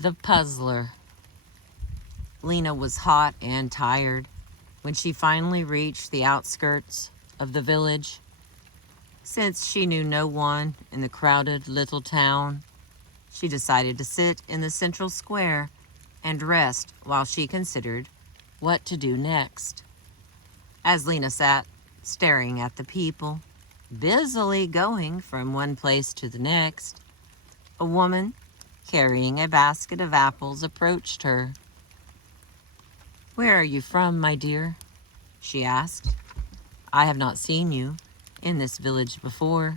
The Puzzler. Lena was hot and tired when she finally reached the outskirts of the village. Since she knew no one in the crowded little town, she decided to sit in the central square and rest while she considered what to do next. As Lena sat staring at the people, busily going from one place to the next, a woman carrying a basket of apples approached her. "Where are you from, my dear?" she asked. "I have not seen you in this village before."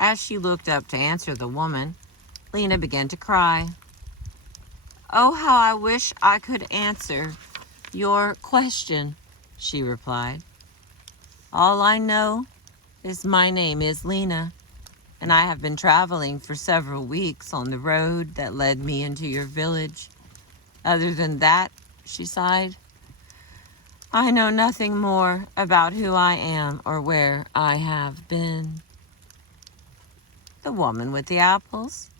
As she looked up to answer the woman, Lena began to cry. "Oh, how I wish I could answer your question," she replied. "All I know is my name is Lena, and I have been traveling for several weeks on the road that led me into your village. Other than that," she sighed, "I know nothing more about who I am or where I have been." The woman with the apples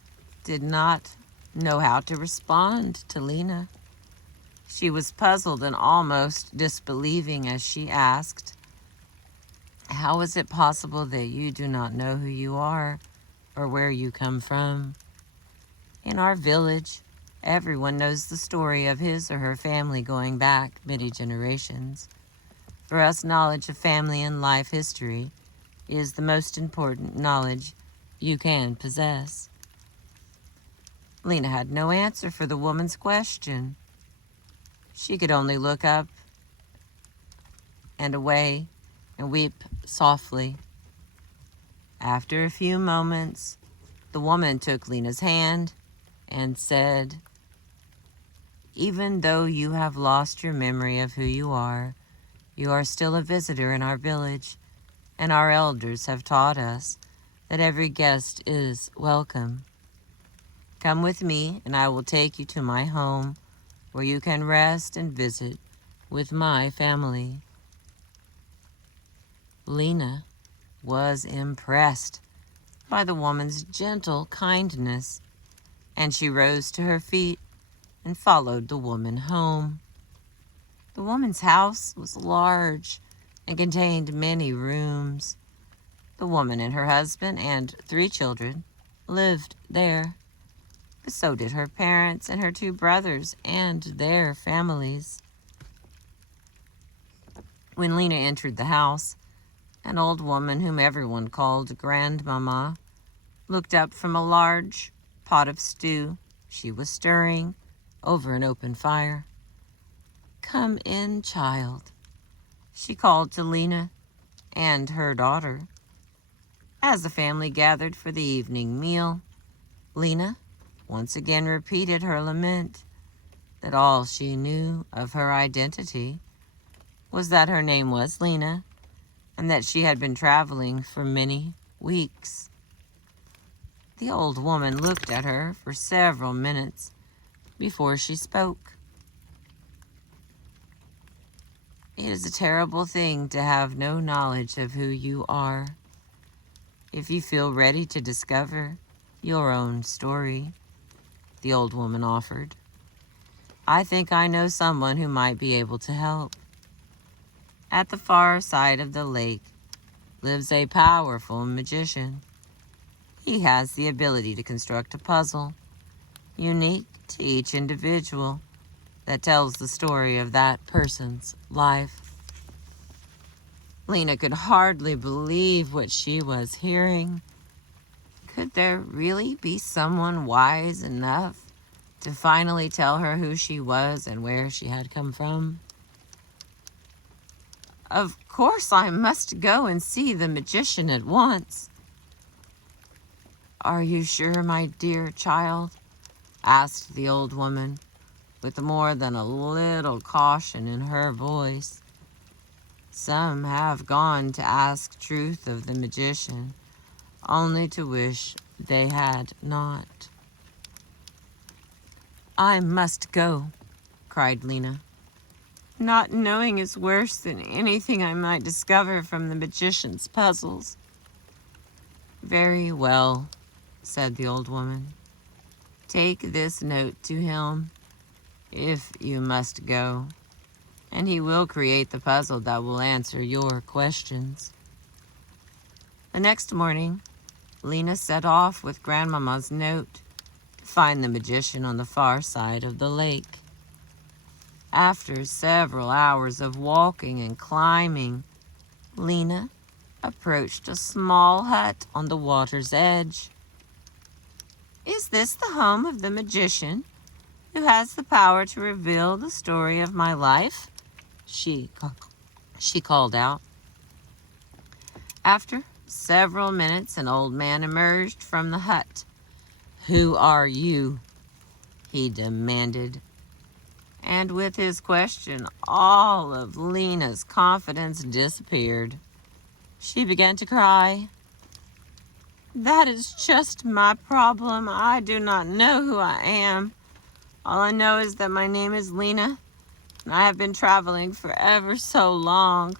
did not know how to respond to Lena. She was puzzled and almost disbelieving as she asked, "How is it possible that you do not know who you are or where you come from? In our village, everyone knows the story of his or her family going back many generations. For us, knowledge of family and life history is the most important knowledge you can possess." Lena had no answer for the woman's question. She could only look up and away and weep softly. After a few moments, the woman took Lena's hand and said, "Even though you have lost your memory of who you are still a visitor in our village, and our elders have taught us that every guest is welcome. Come with me, and I will take you to my home, where you can rest and visit with my family." Lena was impressed by the woman's gentle kindness, and she rose to her feet and followed the woman home. The woman's house was large and contained many rooms. The woman and her husband and 3 children lived there. But so did her parents and her 2 brothers and their families. When Lena entered the house, an old woman whom everyone called Grandmama looked up from a large pot of stew she was stirring over an open fire. "Come in, child," she called to Lena and her daughter. As the family gathered for the evening meal, Lena once again repeated her lament that all she knew of her identity was that her name was Lena and that she had been traveling for many weeks. The old woman looked at her for several minutes before she spoke. "It is a terrible thing to have no knowledge of who you are. If you feel ready to discover your own story," the old woman offered, "I think I know someone who might be able to help. At the far side of the lake lives a powerful magician. He has the ability to construct a puzzle, unique to each individual, that tells the story of that person's life." Lena could hardly believe what she was hearing. Could there really be someone wise enough to finally tell her who she was and where she had come from? "Of course I must go and see the magician at once." "Are you sure, my dear child?" asked the old woman, with more than a little caution in her voice. "Some have gone to ask truth of the magician, only to wish they had not." "I must go," cried Lena. "Not knowing is worse than anything I might discover from the magician's puzzles." "Very well," said the old woman. Take this note to him if you must go, and he will create the puzzle that will answer your questions." The next morning, Lena set off with Grandmama's note to find the magician on the far side of the lake. After several hours of walking and climbing, Lena approached a small hut on the water's edge. "Is this the home of the magician who has the power to reveal the story of my life?" she called out. After several minutes, an old man emerged from the hut. "Who are you?" he demanded. And with his question, all of Lena's confidence disappeared. She began to cry. "That is just my problem. I do not know who I am. All I know is that my name is Lena, and I have been traveling for ever so long."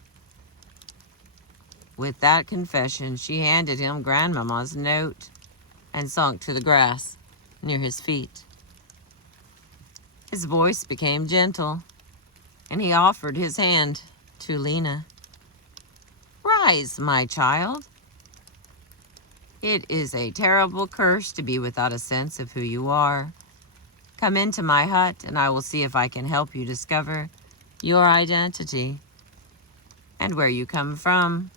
With that confession, she handed him Grandmama's note and sunk to the grass near his feet. His voice became gentle, and he offered his hand to Lena. "Rise, my child. It is a terrible curse to be without a sense of who you are. Come into my hut, and I will see if I can help you discover your identity and where you come from."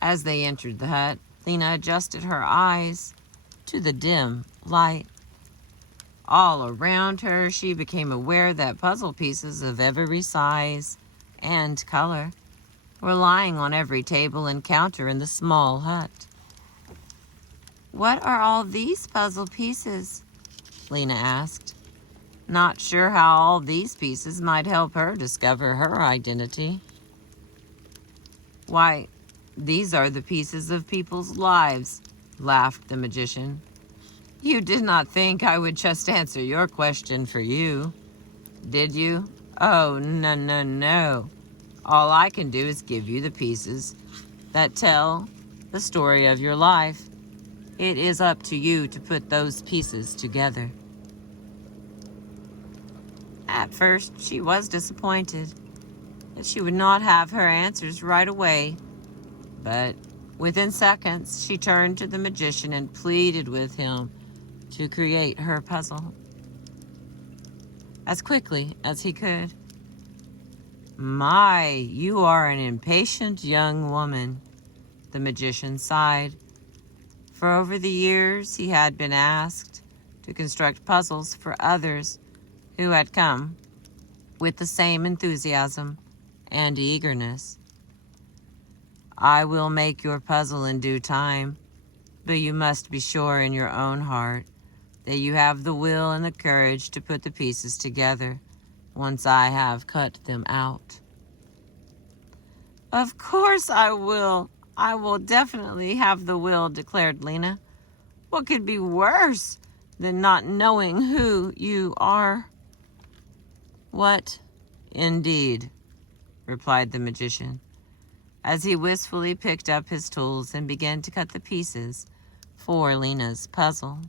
As they entered the hut, Lena adjusted her eyes to the dim light. All around her, she became aware that puzzle pieces of every size and color were lying on every table and counter in the small hut. "What are all these puzzle pieces?" Lena asked, not sure how all these pieces might help her discover her identity. "Why, these are the pieces of people's lives," laughed the magician. "You did not think I would just answer your question for you, did you? Oh, no, no, no. All I can do is give you the pieces that tell the story of your life. It is up to you to put those pieces together." At first, she was disappointed that she would not have her answers right away, but within seconds, she turned to the magician and pleaded with him to create her puzzle as quickly as he could. "My, you are an impatient young woman," the magician sighed. For over the years, he had been asked to construct puzzles for others who had come with the same enthusiasm and eagerness. "I will make your puzzle in due time, but you must be sure in your own heart that you have the will and the courage to put the pieces together once I have cut them out." "Of course I will. I will definitely have the will," declared Lena. "What could be worse than not knowing who you are?" "What, indeed?" replied the magician, as he wistfully picked up his tools and began to cut the pieces for Lena's puzzle.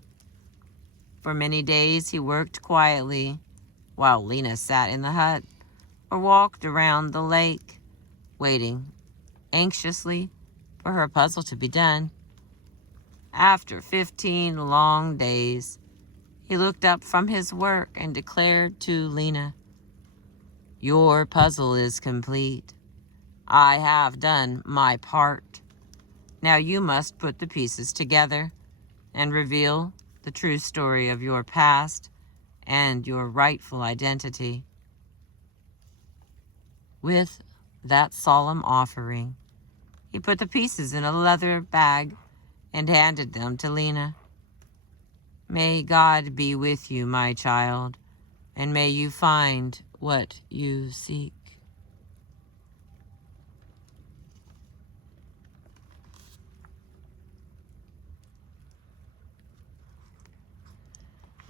For many days he worked quietly, while Lena sat in the hut or walked around the lake, waiting anxiously for her puzzle to be done. After 15 long days, he looked up from his work and declared to Lena, "Your puzzle is complete. I have done my part. Now you must put the pieces together and reveal the true story of your past and your rightful identity." With that solemn offering, he put the pieces in a leather bag and handed them to Lena. "May God be with you, my child, and may you find what you seek."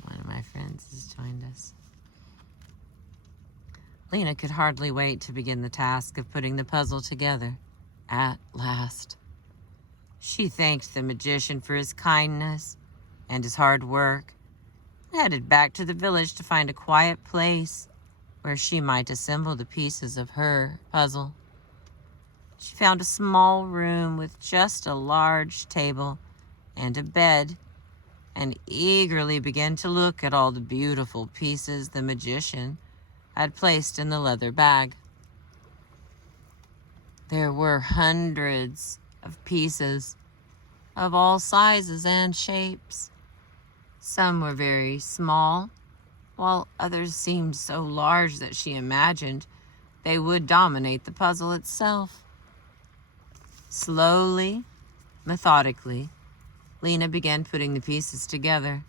One of my friends has joined us. Lena could hardly wait to begin the task of putting the puzzle together. At last, she thanked the magician for his kindness and his hard work headed back to the village to find a quiet place where she might assemble the pieces of her puzzle. She found a small room with just a large table and a bed, and eagerly began to look at all the beautiful pieces the magician had placed in the leather bag. There were hundreds of pieces of all sizes and shapes. Some were very small, while others seemed so large that she imagined they would dominate the puzzle itself. Slowly, methodically, Lena began putting the pieces together.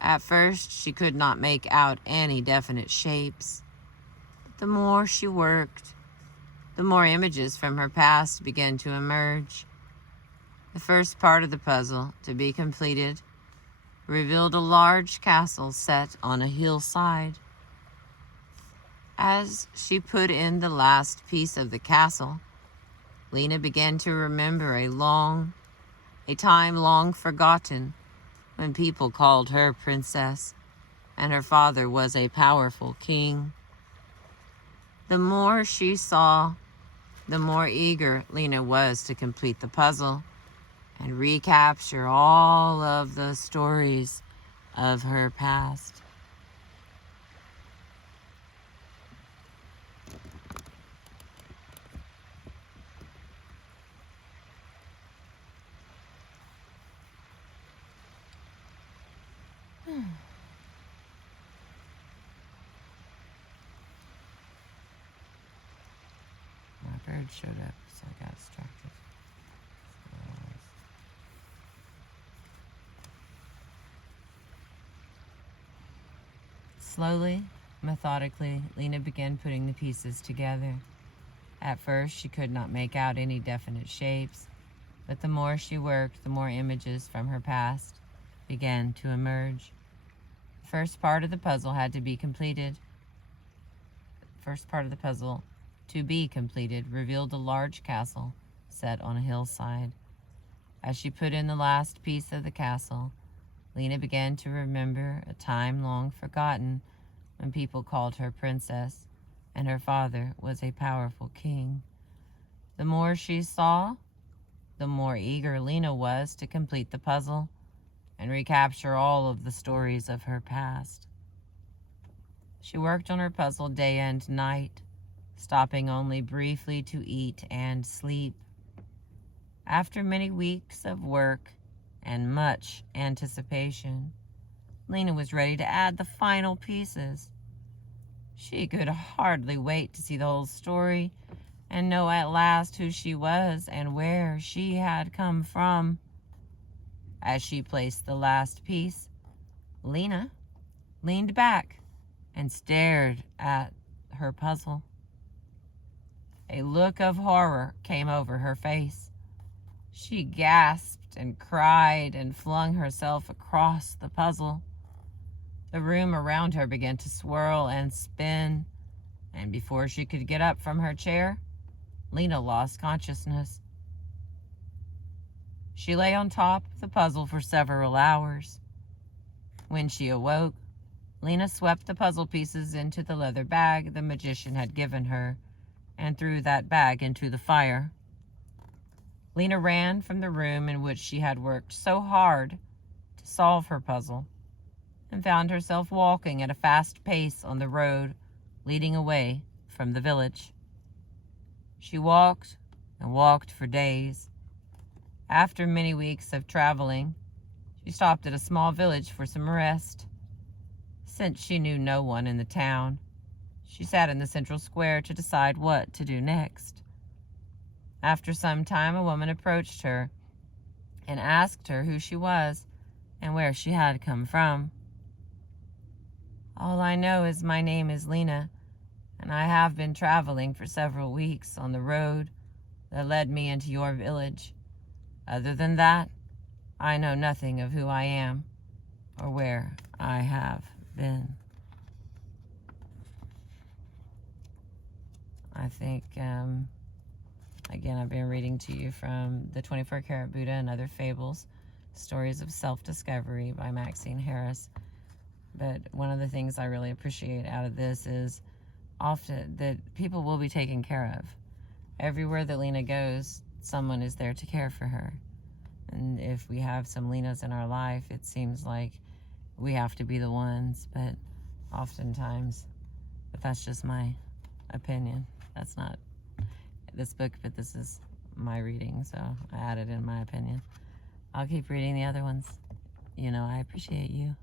At first, she could not make out any definite shapes. But the more she worked, the more images from her past began to emerge. The first part of the puzzle, to be completed, revealed a large castle set on a hillside. As she put in the last piece of the castle, Lena began to remember a time long forgotten, when people called her princess and her father was a powerful king. The more she saw, the more eager Lena was to complete the puzzle and recapture all of the stories of her past. My bird showed up, so I got distracted. Slowly, methodically, Lena began putting the pieces together. At first, she could not make out any definite shapes, but the more she worked, the more images from her past began to emerge. The first part of the puzzle had to be completed. The first part of the puzzle to be completed revealed a large castle set on a hillside. As she put in the last piece of the castle, Lena began to remember a time long forgotten when people called her princess and her father was a powerful king. The more she saw, the more eager Lena was to complete the puzzle and recapture all of the stories of her past. She worked on her puzzle day and night, stopping only briefly to eat and sleep. After many weeks of work and much anticipation, Lena was ready to add the final pieces. She could hardly wait to see the whole story and know at last who she was and where she had come from. As she placed the last piece, Lena leaned back and stared at her puzzle. A look of horror came over her face. She gasped and cried and flung herself across the puzzle. The room around her began to swirl and spin, and before she could get up from her chair, Lena lost consciousness. She lay on top of the puzzle for several hours. When she awoke, Lena swept the puzzle pieces into the leather bag the magician had given her and threw that bag into the fire. Lena ran from the room in which she had worked so hard to solve her puzzle and found herself walking at a fast pace on the road leading away from the village. She walked and walked for days. After many weeks of traveling, she stopped at a small village for some rest. Since she knew no one in the town, she sat in the central square to decide what to do next. After some time, a woman approached her and asked her who she was and where she had come from. "All I know is my name is Lena, and I have been traveling for several weeks on the road that led me into your village. Other than that, I know nothing of who I am or where I have been." I think, again, I've been reading to you from The 24-Karat Buddha and Other Fables, Stories of Self-Discovery by Maxine Harris. But one of the things I really appreciate out of this is often that people will be taken care of. Everywhere that Lena goes, someone is there to care for her. And if we have some Lenas in our life, it seems like we have to be the ones, but oftentimes, but that's just my opinion. That's not this book, but this is my reading, so I added in my opinion. I'll keep reading the other ones. You know, I appreciate you.